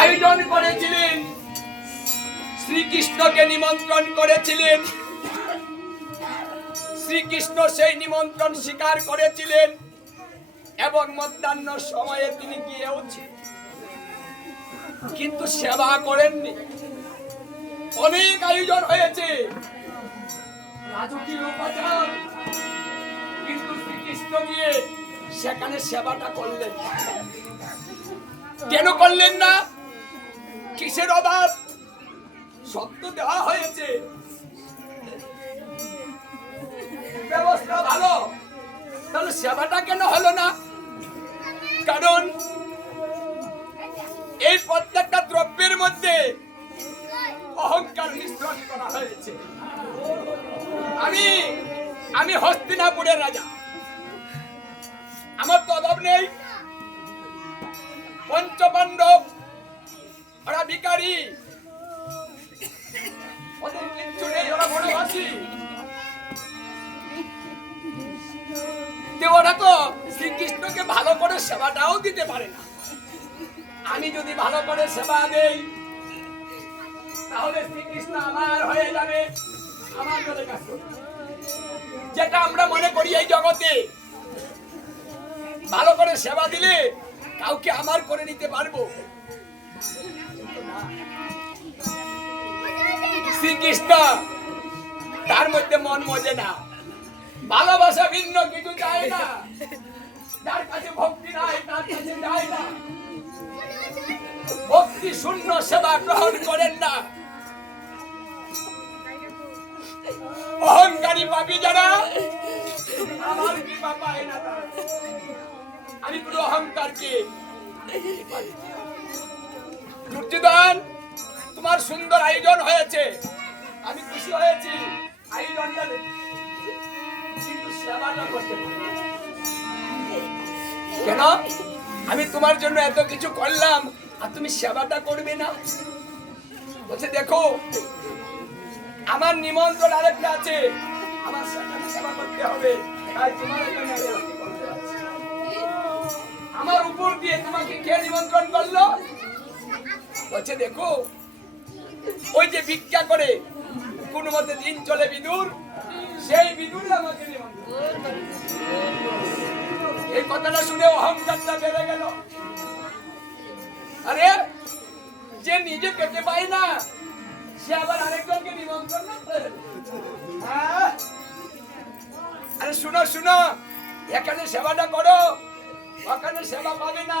আয়োজন করেছিলেন। শ্রীকৃষ্ণকে নিমন্ত্রণ করেছিলেন। শ্রীকৃষ্ণ সেই নিমন্ত্রণ স্বীকার করেছিলেন এবং মধ্যাহ্ন সময়ে তিনি গিয়েওছেন কিন্তু সেবা করেননি। অনেক আয়োজন হয়েছে। রাজকীয় উপাচার কিন্তু শ্রীকৃষ্ণ গিয়ে সেখানে সেবাটা করলেন। কেন করলেন না? কিসের অভাব? সত্য দেওয়া হয়েছে। ব্যবস্থা ভালো। তাহলে সেবাটা কেন হলো না? কারণ এই প্রত্যেকটা দ্রব্যের মধ্যে অহংকার মিশ্রণ করা হয়েছে। আমি আমি হস্তিনাপুরের রাজা। আমার তো অভাব নেই। পঞ্চপাণ্ডব ওরা ভিকারি ওদের কিচ্ছু নেই, ওরা বনবাসী তো, শ্রীকৃষ্ণকে ভালো করে সেবাটাও দিতে পারে না। আমি যদি ভালো করে সেবা দেই, তাহলে শ্রীকৃষ্ণ আমার হয়ে যাবে, আমার কাজ যেটা আমরা মনে করি এই জগতে, ভালো করে সেবা দিলে কাউকে আমার করে নিতে পারব। শ্রীকৃষ্ণ, তার মধ্যে মন মজে না। ভালোবাসা ভিন্ন, কিছু চায় না। যার কাছে ভক্তি নাই, তার কাছে যায় না। ভক্তি শূন্য, সেবা গ্রহণ করেন না। অহংকারী পাপি যারা, আমার কৃপা পায় না। আমি কোনো অহংকারকে দুর্যোধন তোমার সুন্দর আয়োজন হয়েছে। আমি খুশি হয়েছি। কেন? আমি তোমার জন্য এত কিছু করলাম, আর তুমি সেবাটা করবে না। বলছে, দেখো, আমার নিমন্ত্রণ আরেকটা আছে। আমার সেবা করতে হবে। তাই তোমার যাচ্ছি। আমার উপর দিয়ে তোমাকে কে নিমন্ত্রণ করল? বলছে, দেখো ওই যে ভিক্ষা করে কোন মতে দিন চলে বিদুর, সেই বিদুরে আমাকে এই কথাটা শুনে অহংকারটা বেড়ে গেল। আরে, যে নিজে পেতে পায় না, সে আবার আরেকজনকে নিমন্ত্রণ হ্যাঁ? আরে, শুনো শুনো, এখানে সেবাটা করো, ওখানে সেবা পাবে না।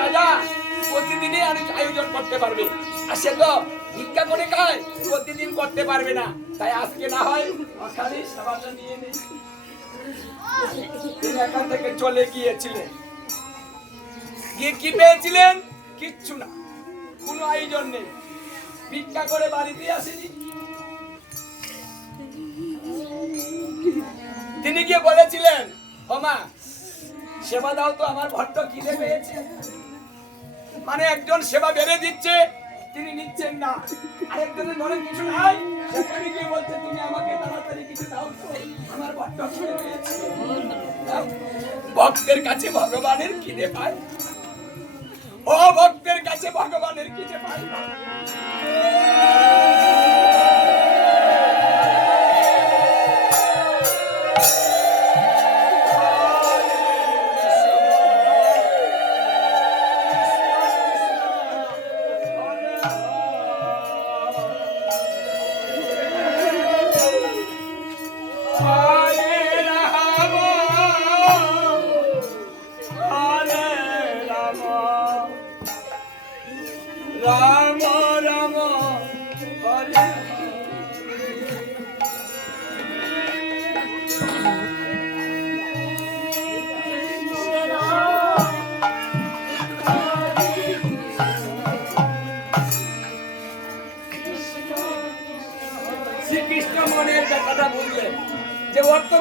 রাজা, প্রতিদিনই আয়োজন করতে পারবে। আর সে তো ভিক্ষা করে খায়, প্রতিদিন করতে পারবে না। তাই আজকে না হয় খালি সেবাটা নিয়ে নেই। তিনি চলে গিয়েছিলেন। গিয়ে কিচ্ছু না। কোনো আয়োজন নেই। ভিক্ষা করে বাড়িতে আসেনি। তিনি গিয়ে বলেছিলেন ওমা সেবা দাও তো, আমার ভট্ট কিনে পেয়েছে। মানে একজন সেবা বেড়ে দিচ্ছে, তিনি নিচ্ছেন না। আরেকজনের ঘরে কিছু নাই, সেখানে গিয়ে বলছে, তুমি আমাকে তাড়াতাড়ি কিছু দাও আমার পেয়েছে ভক্তের কাছে ভগবানের কি রে পায়। ও ভক্তের কাছে ভগবানের খিদে পায়।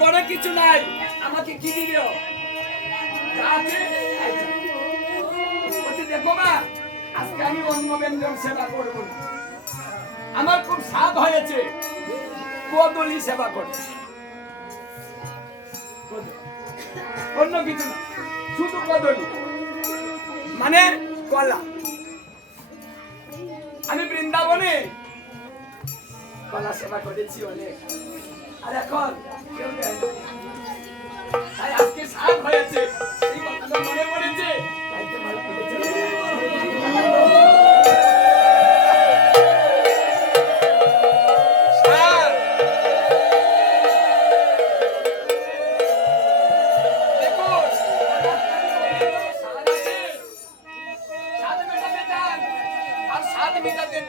ঘরে কিছু নাই, আমাকে কি দিবে দেখো আজকে আমি অন্য সেবা আমার খুব হয়েছে সেবা অন্য কিছু মানে কলা। আমি বৃন্দাবনে কলা সেবা করেছি অনেক। আর এখন কেউ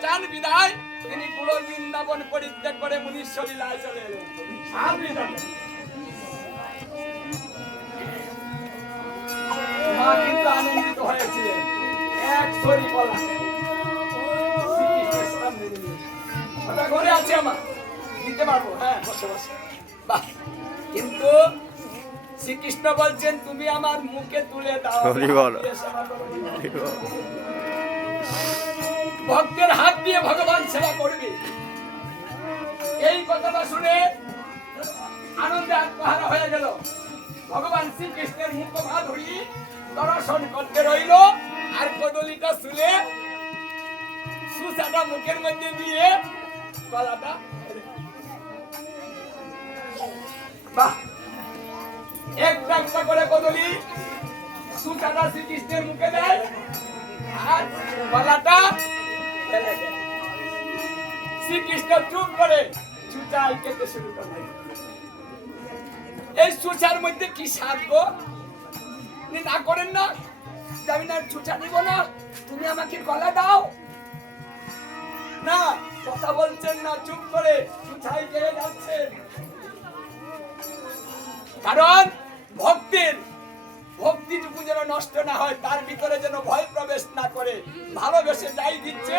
চান। বিদায়। তিনি পুরো বৃন্দাবন পরিত্যাগ করে মুনীশ্বরী লাই চলে এলেন। কিন্তু শ্রীকৃষ্ণ বলছেন তুমি আমার মুখে তুলে দাও। ভক্তের হাত দিয়ে ভগবান সেবা করবে এই কথাটা শুনে আনন্দে আত্মহারা হয়ে গেল। ভগবান শ্রীকৃষ্ণের মুখ ধরি, দর্শন করতে রইল। আর কদলিটা শুলে সুসাটা মুখের মধ্যে দিয়ে গলাটা বাহ! শ্রীকৃষ্ণের মুখে দেয় আর গলাটা শ্রীকৃষ্ণ চুপ করে চুচাই খেতে শুরু করলেন। এই চুচার মধ্যে কি স্বাদ গো? না করেন না। আমি না চুচা দিব না। তুমি আমাকে গলা দাও। না, কথা বলছেন না, চুপ করে চুচাই খেয়ে যাচ্ছেন। কারণ ভক্তির ভক্তিটুকু যেন নষ্ট না হয়, তার ভিতরে যেন ভয় প্রবেশ না করে। ভালোবেসে যাই দিচ্ছে।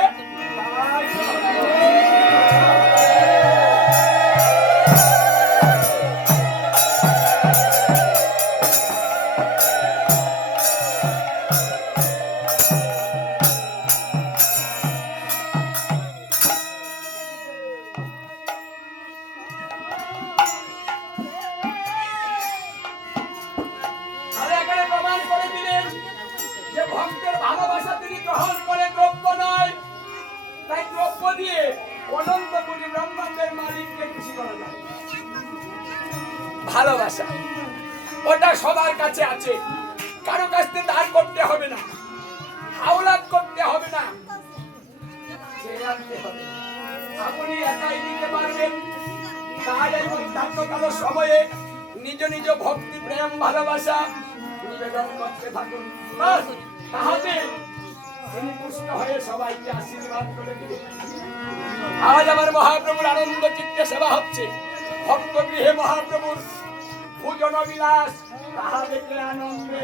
ভালোবাসা তিনি গ্রহণ করে দ্রব্য নয়। তাই দ্রব্য দিয়ে অনন্ত ব্রহ্মাণ্ডের মালিককে খুশি করা যায়। ভালোবাসা, ওটা সবার কাছে আছে। কারও কাছ ধার করতে হবে না হাওলাত করতে হবে না। আপনি একাই দিতে পারবেন। তাই এই সিদ্ধান্তকাল সময়ে নিজ নিজ ভক্তি, প্রেম, ভালোবাসা নিবেদন করতে থাকুন। পুষ্ট হয়ে সবাইকে আশীর্বাদ করে আজ আমার মহাপ্রভুর আনন্দ চিত্তে সেবা হচ্ছে ভক্ত গৃহে মহাপ্রভুর ভোজন বিলাস, তাহা দেখলে আনন্দে।